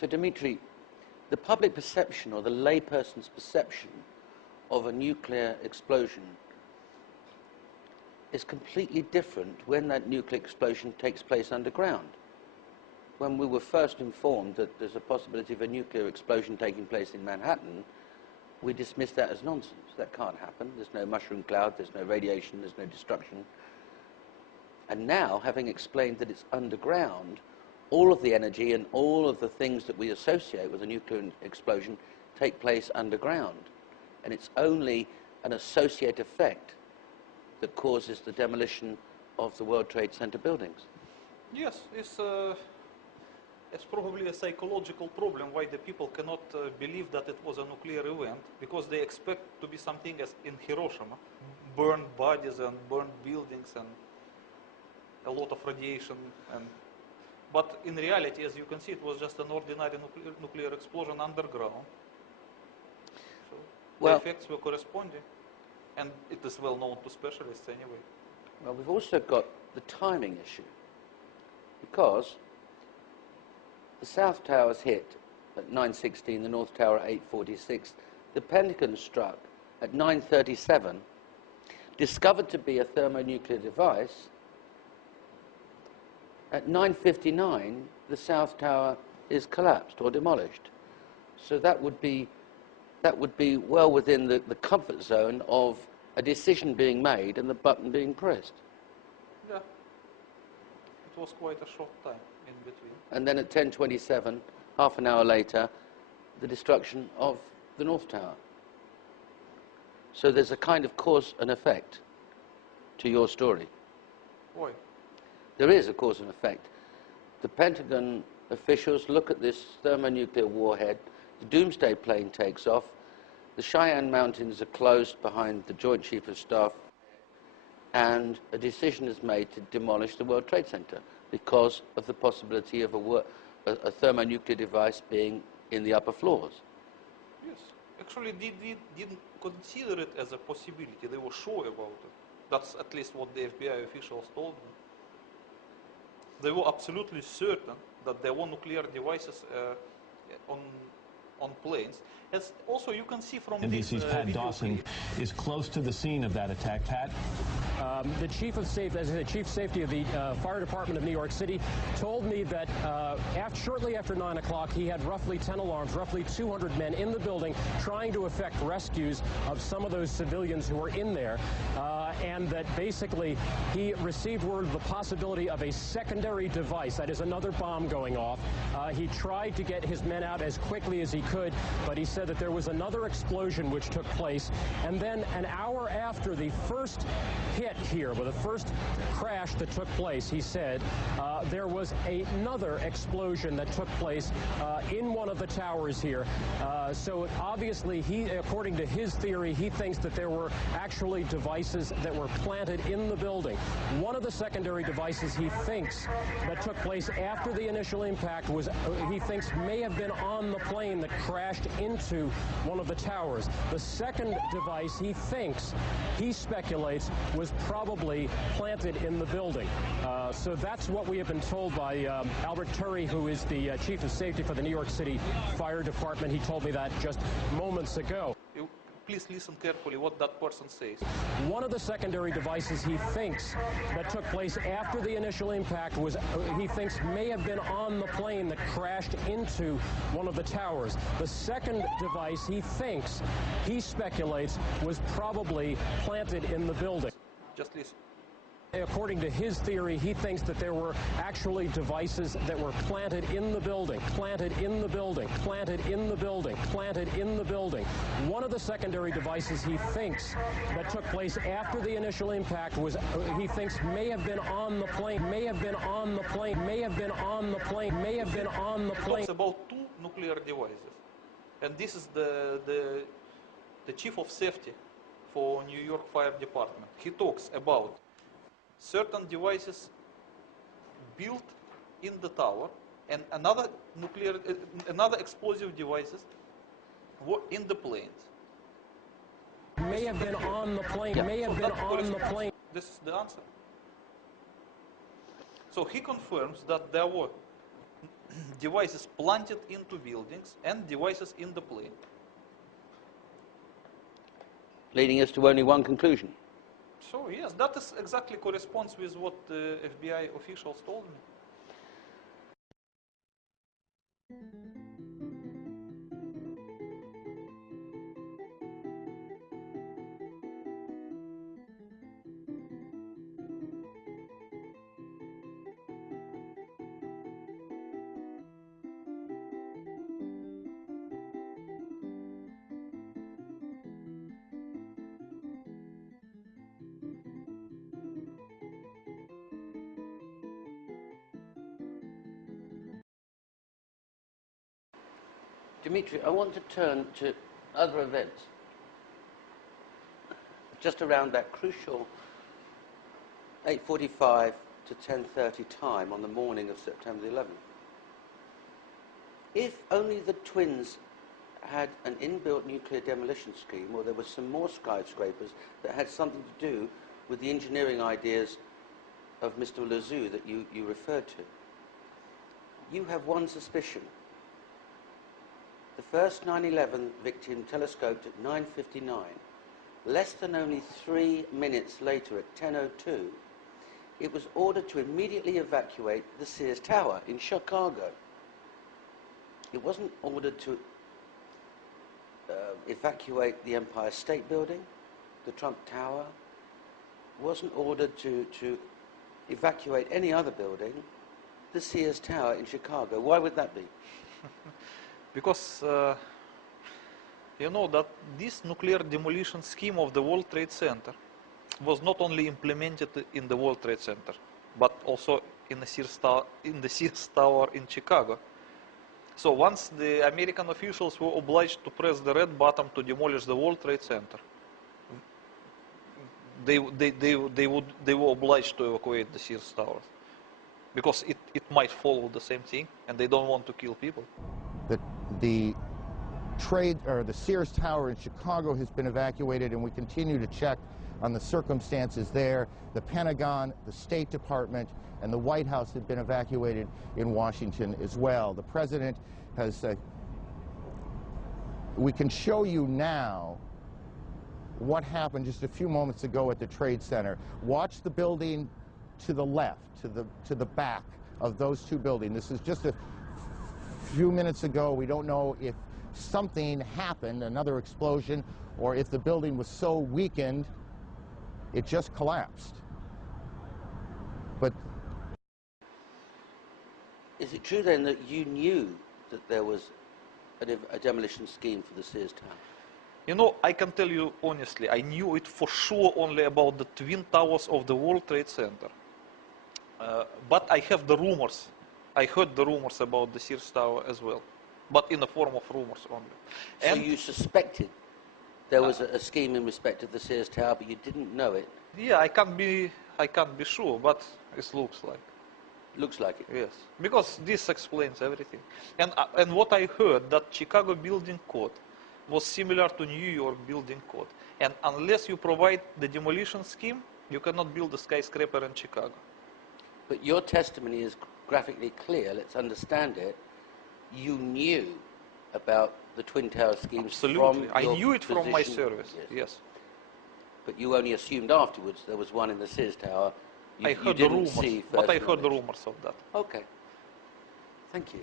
So, Dimitri, the public perception or the layperson's perception of a nuclear explosion is completely different when that nuclear explosion takes place underground. When we were first informed that there's a possibility of a nuclear explosion taking place in Manhattan, we dismissed that as nonsense. That can't happen. There's no mushroom cloud, there's no radiation, there's no destruction. And now, having explained that it's underground, all of the energy and all of the things that we associate with a nuclear explosion take place underground. And it's only an associate effect that causes the demolition of the World Trade Center buildings. Yes, it's probably a psychological problem why the people cannot believe that it was a nuclear event, because they expect to be something as in Hiroshima, burned bodies and burned buildings and a lot of radiation. But in reality, as you can see, it was just an ordinary nuclear explosion underground. So the effects were corresponding, and it is well known to specialists anyway. Well, we've also got the timing issue, because the South Tower's hit at 9:16, the North Tower at 8:46, the Pentagon struck at 9:37, discovered to be a thermonuclear device. At 9:59, the South Tower is collapsed or demolished. So that would be well within the comfort zone of a decision being made and the button being pressed. Yeah, it was quite a short time in between. And then at 10:27, half an hour later, the destruction of the North Tower. So there's a kind of cause and effect to your story. Why? There is a cause and effect. The Pentagon officials look at this thermonuclear warhead, the Doomsday plane takes off, the Cheyenne Mountains are closed behind the Joint Chief of Staff, and a decision is made to demolish the World Trade Center because of the possibility of a thermonuclear device being in the upper floors. Yes, actually they didn't consider it as a possibility. They were sure about it. That's at least what the FBI officials told me. They were absolutely certain that there were nuclear devices on planes. As also you can see from NBC's this Pat Dawson is close to the scene of that attack. Pat? The chief of safety of the fire department of New York City told me that shortly after 9 o'clock, he had roughly 10 alarms, roughly 200 men in the building trying to effect rescues of some of those civilians who were in there, and that basically he received word of the possibility of a secondary device, that is another bomb going off. He tried to get his men out as quickly as he could, but he said that there was another explosion which took place, and then an hour after the first hit here, with the first crash that took place, he said, there was another explosion that took place in one of the towers here. So obviously, according to his theory, he thinks that there were actually devices that were planted in the building. One of the secondary devices he thinks that took place after the initial impact was, he thinks, may have been on the plane that crashed into one of the towers. The second device he speculates, was probably planted in the building. So that's what we have been told by Albert Turry, who is the chief of safety for the New York City Fire Department. He told me that just moments ago. Please listen carefully what that person says. One of the secondary devices he thinks that took place after the initial impact was, he thinks, may have been on the plane that crashed into one of the towers. The second device he speculates, was probably planted in the building. Just listen. According to his theory, he thinks that there were actually devices that were planted in the building, planted in the building, planted in the building, planted in the building. One of the secondary devices he thinks that took place after the initial impact was, he thinks, may have been on the plane, may have been on the plane, may have been on the plane, may have been on the plane. He talks about two nuclear devices. And this is the chief of safety for New York Fire Department. He talks about certain devices built in the tower, and another explosive devices were in the planes. May have been on the plane. Yeah. May have been on the plane. This is the answer. So he confirms that there were devices planted into buildings and devices in the plane. Leading us to only one conclusion. So yes, that is exactly corresponds with what the FBI officials told me. Dimitri, I want to turn to other events just around that crucial 8:45 to 10:30 time on the morning of September the 11th. If only the twins had an inbuilt nuclear demolition scheme, or there were some more skyscrapers that had something to do with the engineering ideas of Mr. Lazou that you referred to, you have one suspicion. The first 9/11 victim telescoped at 9:59. Less than only 3 minutes later, at 10:02, it was ordered to immediately evacuate the Sears Tower in Chicago. It wasn't ordered to evacuate the Empire State Building, the Trump Tower. It wasn't ordered to evacuate any other building, the Sears Tower in Chicago. Why would that be? Because you know that this nuclear demolition scheme of the World Trade Center was not only implemented in the World Trade Center, but also in the Sears Tower in Chicago. So once the American officials were obliged to press the red button to demolish the World Trade Center, they were obliged to evacuate the Sears Tower, because it might follow the same thing, and they don't want to kill people. The Sears Tower in Chicago has been evacuated, and we continue to check on the circumstances there. The Pentagon, the State Department, and the White House have been evacuated in Washington as well. The president has, we can show you now what happened just a few moments ago at the Trade Center. Watch the building to the left, to the back of those two buildings. This is just a few minutes ago. We don't know if something happened, another explosion, or if the building was so weakened it just collapsed. But is it true then that you knew that there was a demolition scheme for the Sears Tower? You know, I can tell you honestly, I knew it for sure only about the Twin Towers of the World Trade Center. But I have the rumors. I heard the rumors about the Sears Tower as well, but in the form of rumors only. So you suspected there was a scheme in respect of the Sears Tower, but you didn't know it? Yeah, I can't be sure, but it looks like. Looks like it. Yes, because this explains everything. And what I heard, that Chicago building code was similar to New York building code. And unless you provide the demolition scheme, you cannot build a skyscraper in Chicago. But your testimony is graphically clear. Let's understand it. You knew about the Twin Tower schemes. Absolutely. From I your knew it from my position. service. Yes. But you only assumed afterwards there was one in the Sears Tower. I heard the rumors, but I heard the rumors of that. Okay. Thank you.